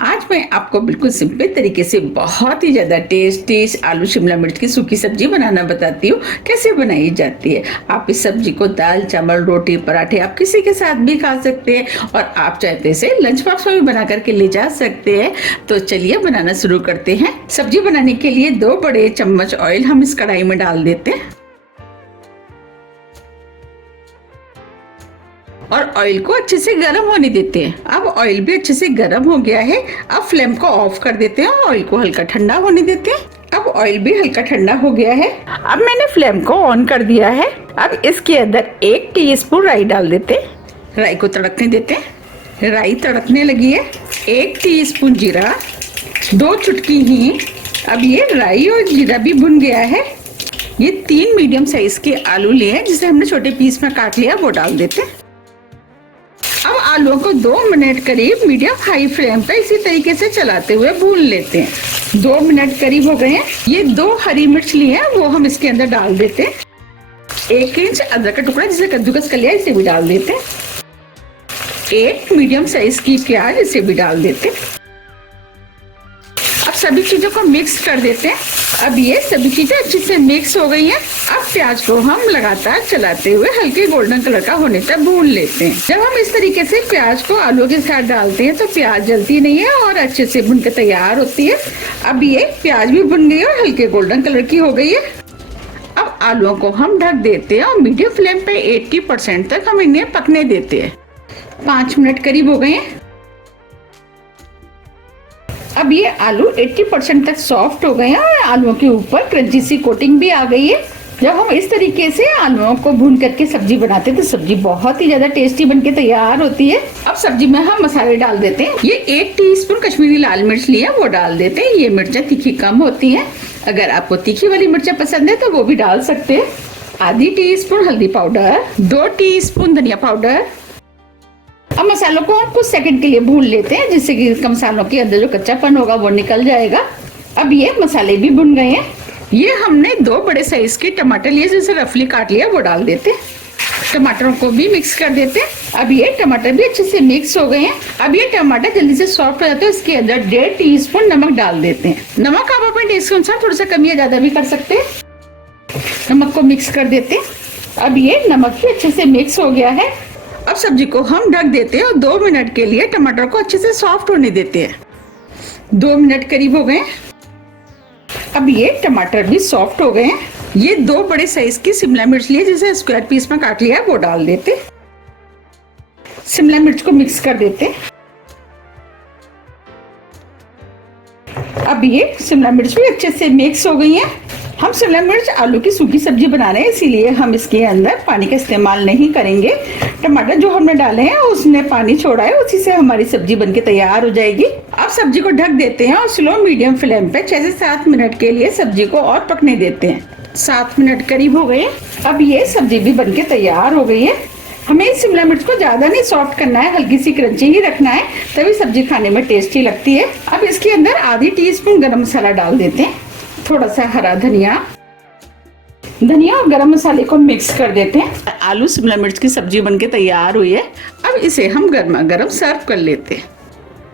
आज मैं आपको बिल्कुल सिंपल तरीके से बहुत ही ज़्यादा टेस्टी आलू शिमला मिर्च की सूखी सब्जी बनाना बताती हूँ। कैसे बनाई जाती है। आप इस सब्जी को दाल चावल रोटी पराठे आप किसी के साथ भी खा सकते हैं और आप चाहते इसे लंच बॉक्स में भी बना करके ले जा सकते हैं। तो चलिए बनाना शुरू करते हैं। सब्जी बनाने के लिए 2 बड़े चम्मच ऑयल हम इस कढ़ाई में डाल देते हैं और ऑयल को अच्छे से गर्म होने देते हैं। अब ऑयल भी अच्छे से गर्म हो गया है। अब फ्लेम को ऑफ कर देते हैं और ऑयल को हल्का ठंडा होने देते हैं। अब ऑयल भी हल्का ठंडा हो गया है। अब मैंने फ्लेम को ऑन कर दिया है। अब इसके अंदर 1 टीस्पून राई डाल देते हैं। राई को तड़कने देते हैं। राई तड़कने लगी है। 1 टीस्पून जीरा, 2 चुटकी हींग। अब ये राई और जीरा भी भुन गया है। ये 3 मीडियम साइज के आलू लिए हैं जिसे हमने छोटे पीस में काट लिया, वो डाल देते हैं। अब आलूओं को 2 मिनट करीब मीडियम हाई फ्लेम पे इसी तरीके से चलाते हुए भून लेते हैं। 2 मिनट करीब हो गए हैं। ये 2 हरी मिर्च लिए हैं, वो हम इसके अंदर डाल देते हैं। 1 इंच अदरक का टुकड़ा जिसे कद्दूकस कर लिया, इसे भी डाल देते हैं। 1 मीडियम साइज की प्याज, इसे भी डाल देते हैं। अब सभी चीजों को मिक्स कर देते हैं। अब ये सभी चीजें अच्छे से मिक्स हो गई हैं। अब प्याज को हम लगातार चलाते हुए हल्के गोल्डन कलर का होने तक भून लेते हैं। जब हम इस तरीके से प्याज को आलू के साथ डालते हैं तो प्याज जलती नहीं है और अच्छे से भुन के तैयार होती है। अब ये प्याज भी भुन गई और हल्के गोल्डन कलर की हो गई है। अब आलूओं को हम ढक देते हैं और मीडियम फ्लेम पे 80% तक हम इन्हें पकने देते हैं। 5 मिनट करीब हो गए हैं। अब ये आलू 80% तक सॉफ्ट हो गए हैं और आलूओं के ऊपर क्रंची सी कोटिंग भी आ गई है। जब हम इस तरीके से आलूओं को भून करके सब्जी बनाते हैं तो सब्जी बहुत ही ज्यादा टेस्टी बनके तैयार होती है। अब सब्जी में हम मसाले डाल देते हैं। ये 1 टीस्पून कश्मीरी लाल मिर्च लिया, वो डाल देते हैं। ये मिर्चें तीखी कम होती हैं। अगर आपको तीखी वाली मिर्चें पसंद है तो वो भी डाल सकते हैं। आधी टीस्पून हल्दी पाउडर, 2 टीस्पून धनिया पाउडर। अब मसालों को हम कुछ सेकंड के लिए भून लेते हैं जिससे कि मसालों के अंदर जो कच्चापन होगा वो निकल जाएगा। अब ये मसाले भी भुन गए हैं। ये हमने 2 बड़े साइज के टमाटर लिए जिसे रफली काट लिया, वो डाल देते हैं। टमाटरों को भी मिक्स कर देते हैं। अब ये टमाटर भी अच्छे से मिक्स हो गए हैं। अब ये टमाटर जल्दी से सॉफ्ट हो जाते हैं। इसके अंदर 1.5 टीस्पून नमक डाल देते हैं। नमक आप अपने टेस्ट के अनुसार थोड़ा सा कम या ज्यादा भी कर सकते हैं। नमक को मिक्स कर देते हैं। अब ये नमक भी अच्छे से मिक्स हो गया है। अब सब्जी को हम ढक देते हैं और 2 मिनट के लिए टमाटर को अच्छे से सॉफ्ट होने देते हैं। 2 मिनट करीब हो गए। अब ये टमाटर भी सॉफ्ट हो गए हैं। ये 2 बड़े साइज की शिमला मिर्च लिए जिसे स्क्वायर पीस में काट लिया, वो डाल देते। शिमला मिर्च को मिक्स कर देते। अब ये शिमला मिर्च भी अच्छे से मिक्स हो गई है। हम शिमला मिर्च आलू की सूखी सब्जी बना रहे हैं, इसीलिए हम इसके अंदर पानी का इस्तेमाल नहीं करेंगे। टमाटर जो हमने डाले हैं उसने पानी छोड़ा है, उसी से हमारी सब्जी बनके तैयार हो जाएगी। अब सब्जी को ढक देते हैं और स्लो मीडियम फ्लेम पे 6 से 7 मिनट के लिए सब्जी को और पकने देते हैं। 7 मिनट करीब हो गए। अब ये सब्जी भी बनके तैयार हो गई है। हमें शिमला मिर्च को ज्यादा नहीं सॉफ्ट करना है, हल्की सी क्रंची ही रखना है, तभी सब्जी खाने में टेस्टी लगती है। अब इसके अंदर आधी टीस्पून गरम मसाला डाल देते हैं। थोड़ा सा हरा धनिया और गरम मसाले को मिक्स कर देते हैं। आलू शिमला मिर्च की सब्जी बनके तैयार हुई है। अब इसे हम गर्मा गर्म सर्व कर लेते हैं।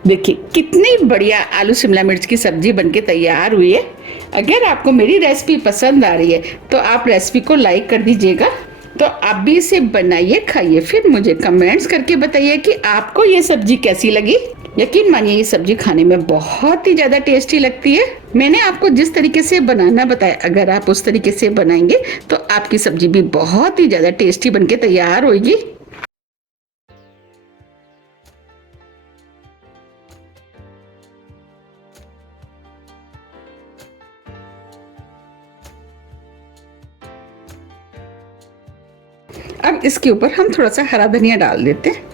देखिए कितनी बढ़िया आलू शिमला मिर्च की सब्जी बनके तैयार हुई है। अगर आपको मेरी रेसिपी पसंद आ रही है तो आप रेसिपी को लाइक कर दीजिएगा। तो आप भी इसे बनाइए, खाइए, फिर मुझे कमेंट्स करके बताइए कि आपको ये सब्जी कैसी लगी। यकीन मानिए ये सब्जी खाने में बहुत ही ज्यादा टेस्टी लगती है। मैंने आपको जिस तरीके से बनाना बताया, अगर आप उस तरीके से बनाएंगे तो आपकी सब्जी भी बहुत ही ज्यादा टेस्टी बनके तैयार होगी। अब इसके ऊपर हम थोड़ा सा हरा धनिया डाल देते हैं।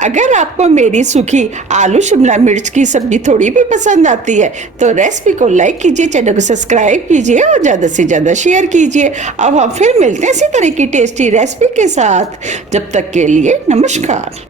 अगर आपको मेरी सूखी आलू शिमला मिर्च की सब्जी थोड़ी भी पसंद आती है तो रेसिपी को लाइक कीजिए, चैनल को सब्सक्राइब कीजिए और ज़्यादा से ज़्यादा शेयर कीजिए। अब हम फिर मिलते हैं इसी तरह की टेस्टी रेसिपी के साथ। जब तक के लिए नमस्कार।